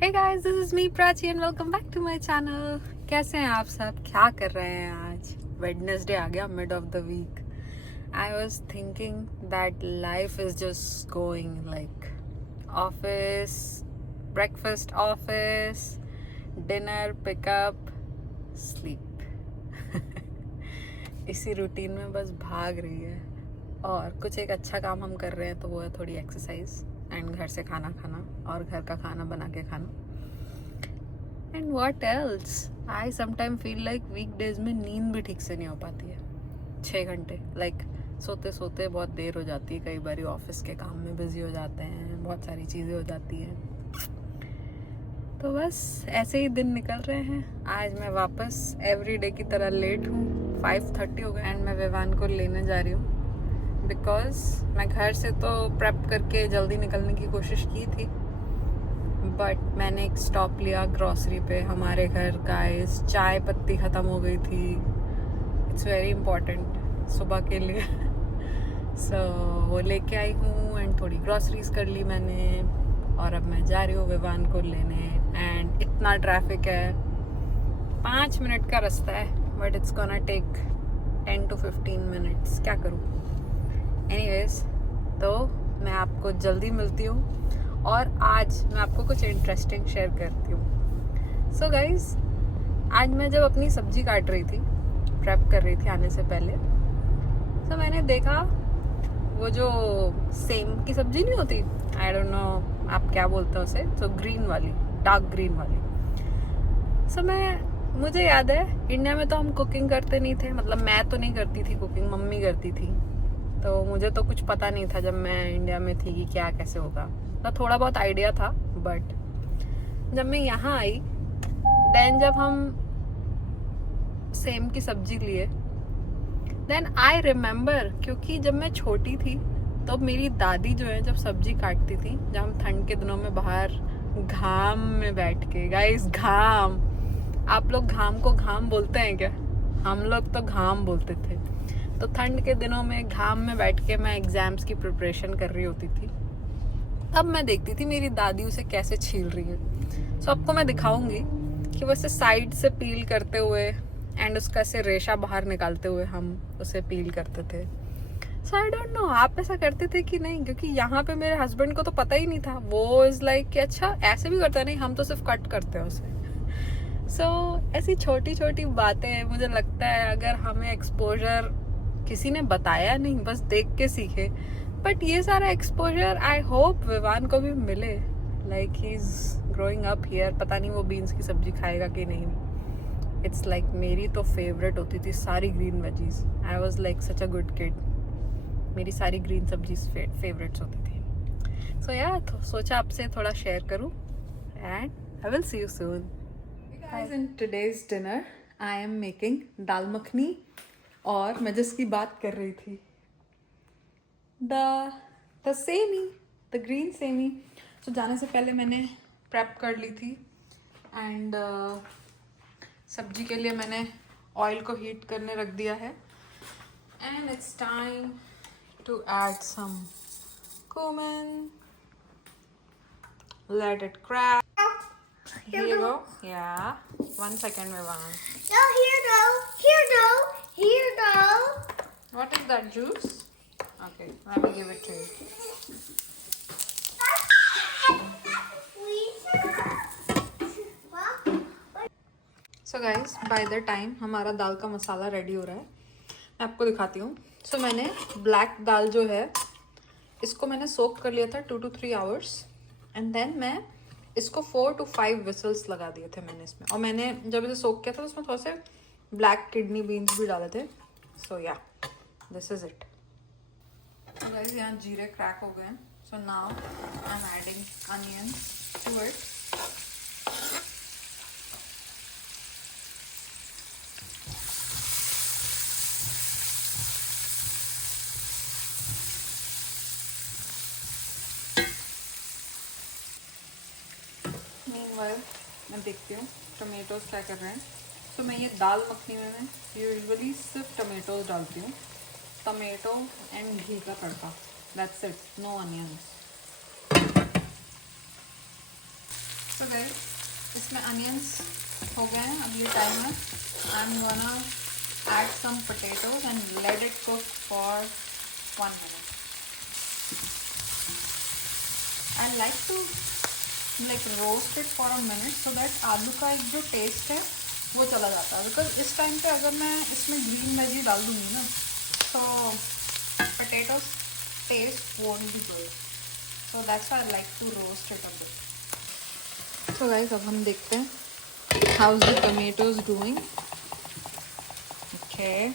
Hey guys, this is me Prachi and welcome back to my channel. कैसे हैं आप सब? क्या कर रहे हैं आज? वेडनेसडे आ गया, mid of the week. I was thinking that life is just going like office, breakfast, office, dinner, pick up, sleep. इसी रूटीन में बस भाग रही है. और कुछ एक अच्छा काम हम कर रहे हैं तो वो है थोड़ी एक्सरसाइज एंड घर से खाना खाना और घर का खाना बना के खाना. And what else, I sometime feel like weekdays में नींद भी ठीक से नहीं हो पाती है. 6 घंटे लाइक सोते सोते बहुत देर हो जाती है. कई बार ऑफिस के काम में बिजी हो जाते हैं, बहुत सारी चीज़ें हो जाती हैं. तो बस ऐसे ही दिन निकल रहे हैं. आज मैं वापस एवरीडे की तरह लेट हूँ. 5:30 हो गए एंड मैं विवान को लेने जा रही हूँ बिकॉज मैं घर से तो प्रेप करके जल्दी निकलने की कोशिश की थी, बट मैंने एक स्टॉप लिया ग्रॉसरी पे. हमारे घर का इस चाय पत्ती ख़त्म हो गई थी. इट्स वेरी इम्पॉर्टेंट सुबह के लिए. सो वो लेके आई हूँ एंड थोड़ी ग्रॉसरीज कर ली मैंने और अब मैं जा रही हूँ विवान को लेने. एंड इतना ट्रैफिक है, 5 मिनट का रास्ता है but it's gonna take 10 to 15 minutes. क्या करूँ? एनीवेज, तो मैं आपको जल्दी मिलती हूँ और आज मैं आपको कुछ इंटरेस्टिंग शेयर करती हूँ. सो गाइज, आज मैं जब अपनी सब्जी काट रही थी, प्रेप कर रही थी आने से पहले, तो मैंने देखा वो जो सेम की सब्जी नहीं होती, आई डोंट नो आप क्या बोलते हो उसे, तो ग्रीन वाली, डार्क ग्रीन वाली. सो मुझे याद है इंडिया में तो हम कुकिंग करते नहीं थे. मतलब मैं तो नहीं करती थी कुकिंग, मम्मी करती थी. तो मुझे तो कुछ पता नहीं था जब मैं इंडिया में थी कि क्या कैसे होगा. तो थोड़ा बहुत आइडिया था, बट जब मैं यहाँ आई देन जब हम सेम की सब्जी लिए देन आई रिमेम्बर, क्योंकि जब मैं छोटी थी तो मेरी दादी जो है जब सब्जी काटती थी, जब हम ठंड के दिनों में बाहर घाम में बैठ के, गाइस घाम, आप लोग घाम को घाम बोलते हैं क्या? हम लोग तो घाम बोलते थे. तो ठंड के दिनों में घाम में बैठ के मैं एग्जाम्स की प्रिपरेशन कर रही होती थी. तब मैं देखती थी मेरी दादी उसे कैसे छील रही है. सो आपको मैं दिखाऊंगी कि वैसे साइड से पील करते हुए एंड उसका ऐसे रेशा बाहर निकालते हुए हम उसे पील करते थे. सो आई डोंट नो आप ऐसा करते थे कि नहीं, क्योंकि यहाँ पे मेरे हस्बैंड को तो पता ही नहीं था. वो इज लाइक कि अच्छा ऐसे भी करता, नहीं हम तो सिर्फ कट करते हैं उसे. सो ऐसी छोटी छोटी बातें मुझे लगता है अगर हमें एक्सपोजर किसी ने बताया नहीं, बस देख के सीखे. बट ये सारा एक्सपोजर आई होप विवान को भी मिले. Like he is growing up here. पता नहीं वो बीन्स की सब्जी खाएगा कि नहीं. इट्स लाइक मेरी तो फेवरेट होती थी सारी green veggies. I was like such a good kid. मेरी सारी ग्रीन सब्जीज फेवरेट्स होती थी. सो या सोचा आपसे थोड़ा शेयर करूँ and I will see you soon. Guys, in today's dinner I am making dal makhani और मैं जिसकी बात कर रही थी the semi, the green semi. सो जाने से पहले मैंने प्रेप कर ली थी एंड सब्जी के लिए मैंने ऑयल को हीट करने रख दिया है. And it's time to add some cumin. Let it crack. Here you go. Yeah. 1 second, Vivan. No, here no. Here no. Here no. What is that juice? Okay, let me give it to you. So guys, by the time हमारा दाल का मसाला ready हो रहा है, मैं आपको दिखाती हूँ. So मैंने ब्लैक दाल जो है इसको मैंने सोक कर लिया था 2 to 3 hours एंड देन मैं इसको 4 to 5 विसल्स लगा दिए थे मैंने इसमें. और मैंने जब इसे सोक किया था तो उसमें थोड़े से ब्लैक किडनी बीन्स भी डाले थे. सो या दिस इज इट. तो गाइस यहाँ जीरे क्रैक हो गए हैं. So now I am adding onions to it. मैं देखती हूँ टमेटोज क्या कर रहे हैं. तो मैं ये दाल मखनी में मैं यूजुअली सिर्फ टमेटोज डालती हूँ. टमेटो एंड घी का तड़का, दैट्स इट, नो अनियंस. तो गाइस इसमें अनियंस हो गए हैं. अब ये टाइम है. I am gonna add some potatoes and let it cook for 1 minute. I like to like roast it for a minute so that आलू का एक जो टेस्ट है वो चला जाता है. बिकॉज इस टाइम पे अगर मैं इसमें ग्रीन वेजी डाल दूँगी ना तो potatoes taste won't be good. So that's why I like to roast it a bit. So guys अब हम देखते हैं how's the tomatoes doing. Okay,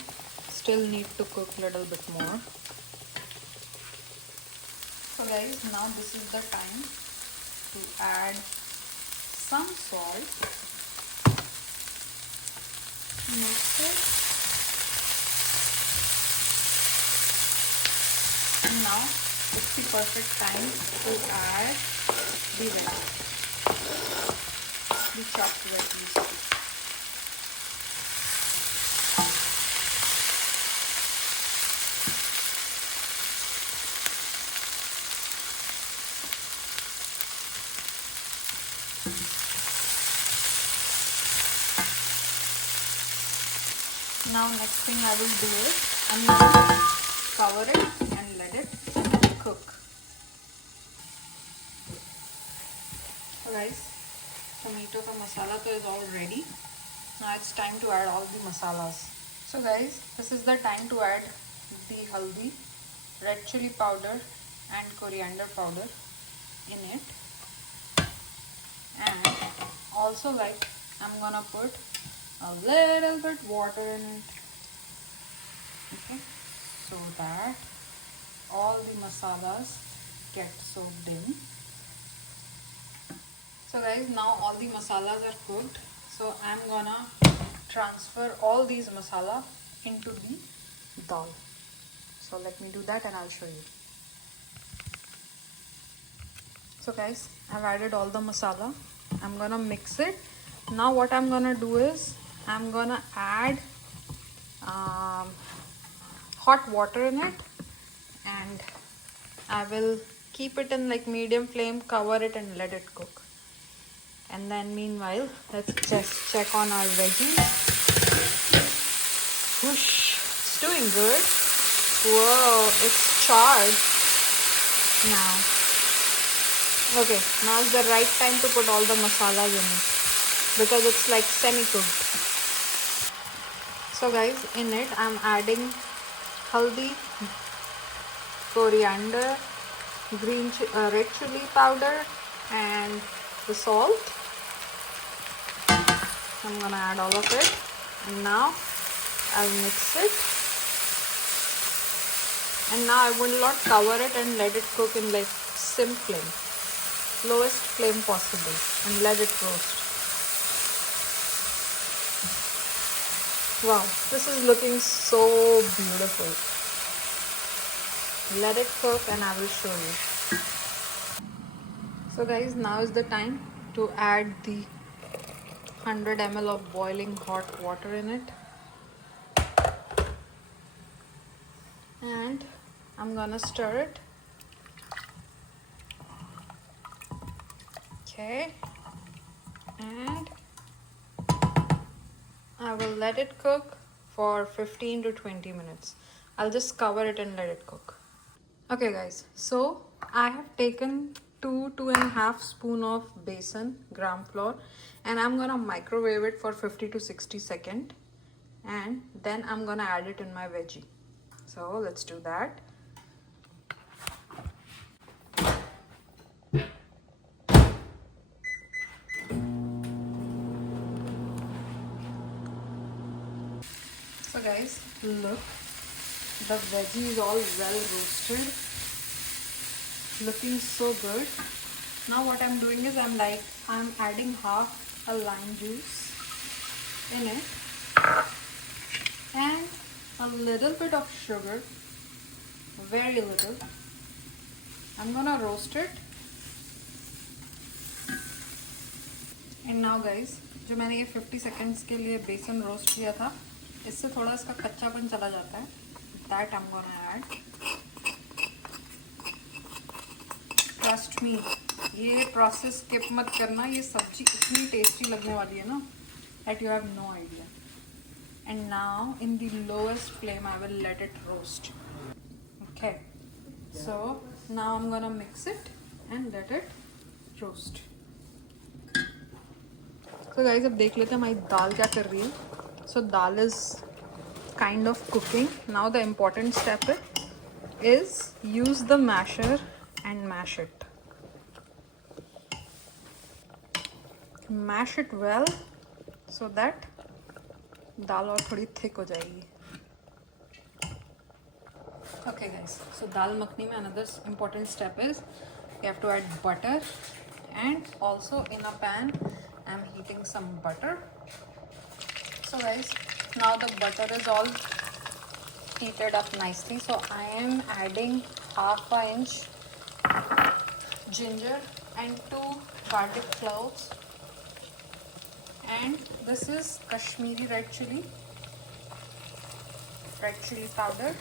still need to cook little bit more. So guys, now this is the time to add some salt. Mix it. And now it's the perfect time to add the veggies, the chopped veggies. Now next thing I will do is I'm going to cover it and let it cook. So guys, tomato ka masala to is all ready. Now it's time to add all the masalas. So guys, this is the time to add the haldi, red chili powder and coriander powder in it. And also like I'm gonna put a little bit water in it, okay, so that all the masalas get soaked in. So guys, now all the masalas are cooked, so I'm gonna transfer all these masala into the dal. So let me do that and I'll show you. So guys, I've added all the masala. I'm gonna mix it. Now what I'm gonna do is I'm gonna add hot water in it, and I will keep it in like medium flame, cover it and let it cook. And then meanwhile, let's just check on our veggies. Whoosh, it's doing good. Whoa, it's charred now. Okay, now is the right time to put all the masalas in it because it's like semi-cooked. So guys, in it I'm adding haldi, coriander, red chili powder and the salt. I'm gonna add all of it and now I'll mix it. And now I will not cover it and let it cook in like sim flame, lowest flame possible, and let it roast. Wow, this is looking so beautiful. Let it cook and I will show you. So guys, now is the time to add the 100 ml of boiling hot water in it. And I'm gonna stir it. Okay. And I will let it cook for 15 to 20 minutes. I'll just cover it and let it cook. Okay guys, so I have taken 2.5 spoon of besan, gram flour, and I'm gonna microwave it for 50 to 60 seconds, and then I'm gonna add it in my veggie. So let's do that. So guys, look, the veggie is all well roasted, looking so good. Now what I'm doing is I'm adding half a lime juice in it and a little bit of sugar, very little. I'm gonna roast it. And now guys, जो मैंने ये 50 seconds के लिए बेसन roast किया था, इससे थोड़ा इसका कच्चापन चला जाता है. That I'm gonna add. Trust me, ये प्रोसेस स्किप मत करना, ये सब्जी इतनी टेस्टी लगने वाली है ना that you have no idea. And now in the lowest flame I will let it roast. Okay, so now I'm gonna mix it and let it roast. So guys, अब देख लेते हैं हमारी दाल क्या कर रही है. So dal is kind of cooking. Now the important step is use the masher and mash it. Mash it well so that दाल और थोड़ी थिक हो जाएगी. Okay guys, so dal makhni mein another important step is you have to add butter, and also in a pan I'm heating some butter. So guys, now the butter is all heated up nicely, so I am adding half an inch ginger and 2 garlic cloves, and this is Kashmiri red chili powder.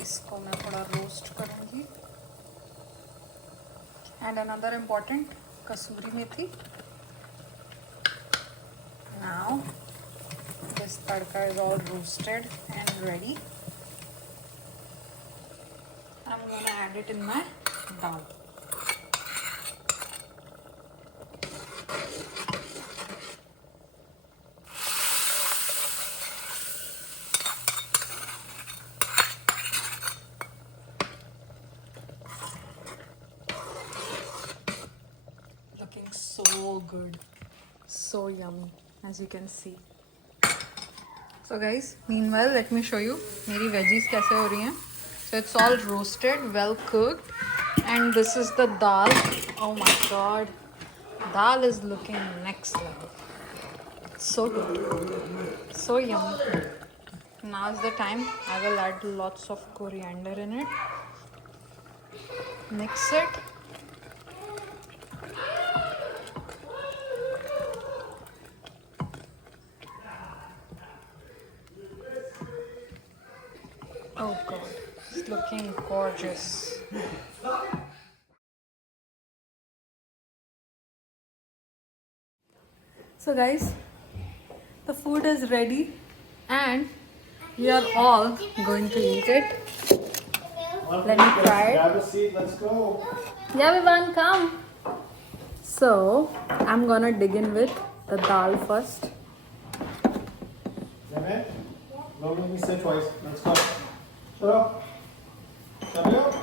इसको मैं थोड़ा roast करूँगी. And another important kasuri methi. Now this tadka is all roasted and ready. I'm gonna add it in my dal. Looking so good, so yummy, as you can see. So guys, meanwhile let me show you मेरी veggies कैसे हो रही हैं. So it's all roasted, well cooked, and this is the dal. Oh my god, dal is looking next level. So good, so yummy. Now is the time I will add lots of coriander in it. Mix it. Oh god, it's looking gorgeous. So guys, the food is ready and we are all going to eat it. Let me try it. Grab a seat, let's go. Yeah, Vivan, come. So, I'm gonna dig in with the dal first. Amen. Don't make me say twice. Let's go. Shut up. Shut up.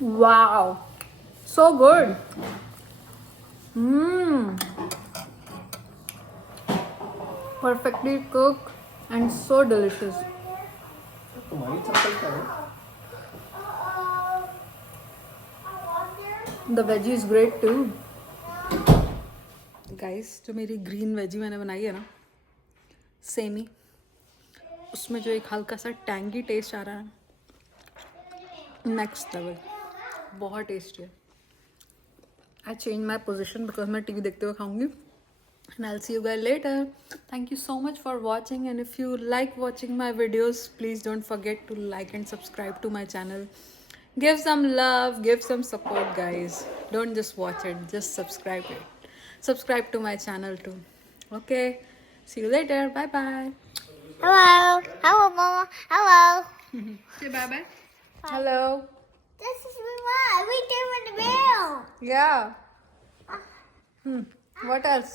Wow, so good. Perfectly cooked and so delicious. तुम्हारी चप्पल क्या है? The veggie is great too. Guys, जो मेरी green veggie मैंने बनाई है ना, same ही, उसमें जो एक हल्का सा टैंगी टेस्ट आ रहा है, नेक्स्ट लेवल, बहुत टेस्टी है. I changed my position because मैं टीवी देखते हुए खाऊंगी. And I'll see you guys later. Thank you so much for watching, and if you like watching my videos, please don't forget to like and subscribe to my channel. Give some love, give some support guys. Don't just watch it, just subscribe it. Subscribe to my channel too. Okay, see you later. Bye bye. Hello. Hello, Mama. Hello. Say bye bye. Hello. This is Mama. We did with the bell. Yeah. What else?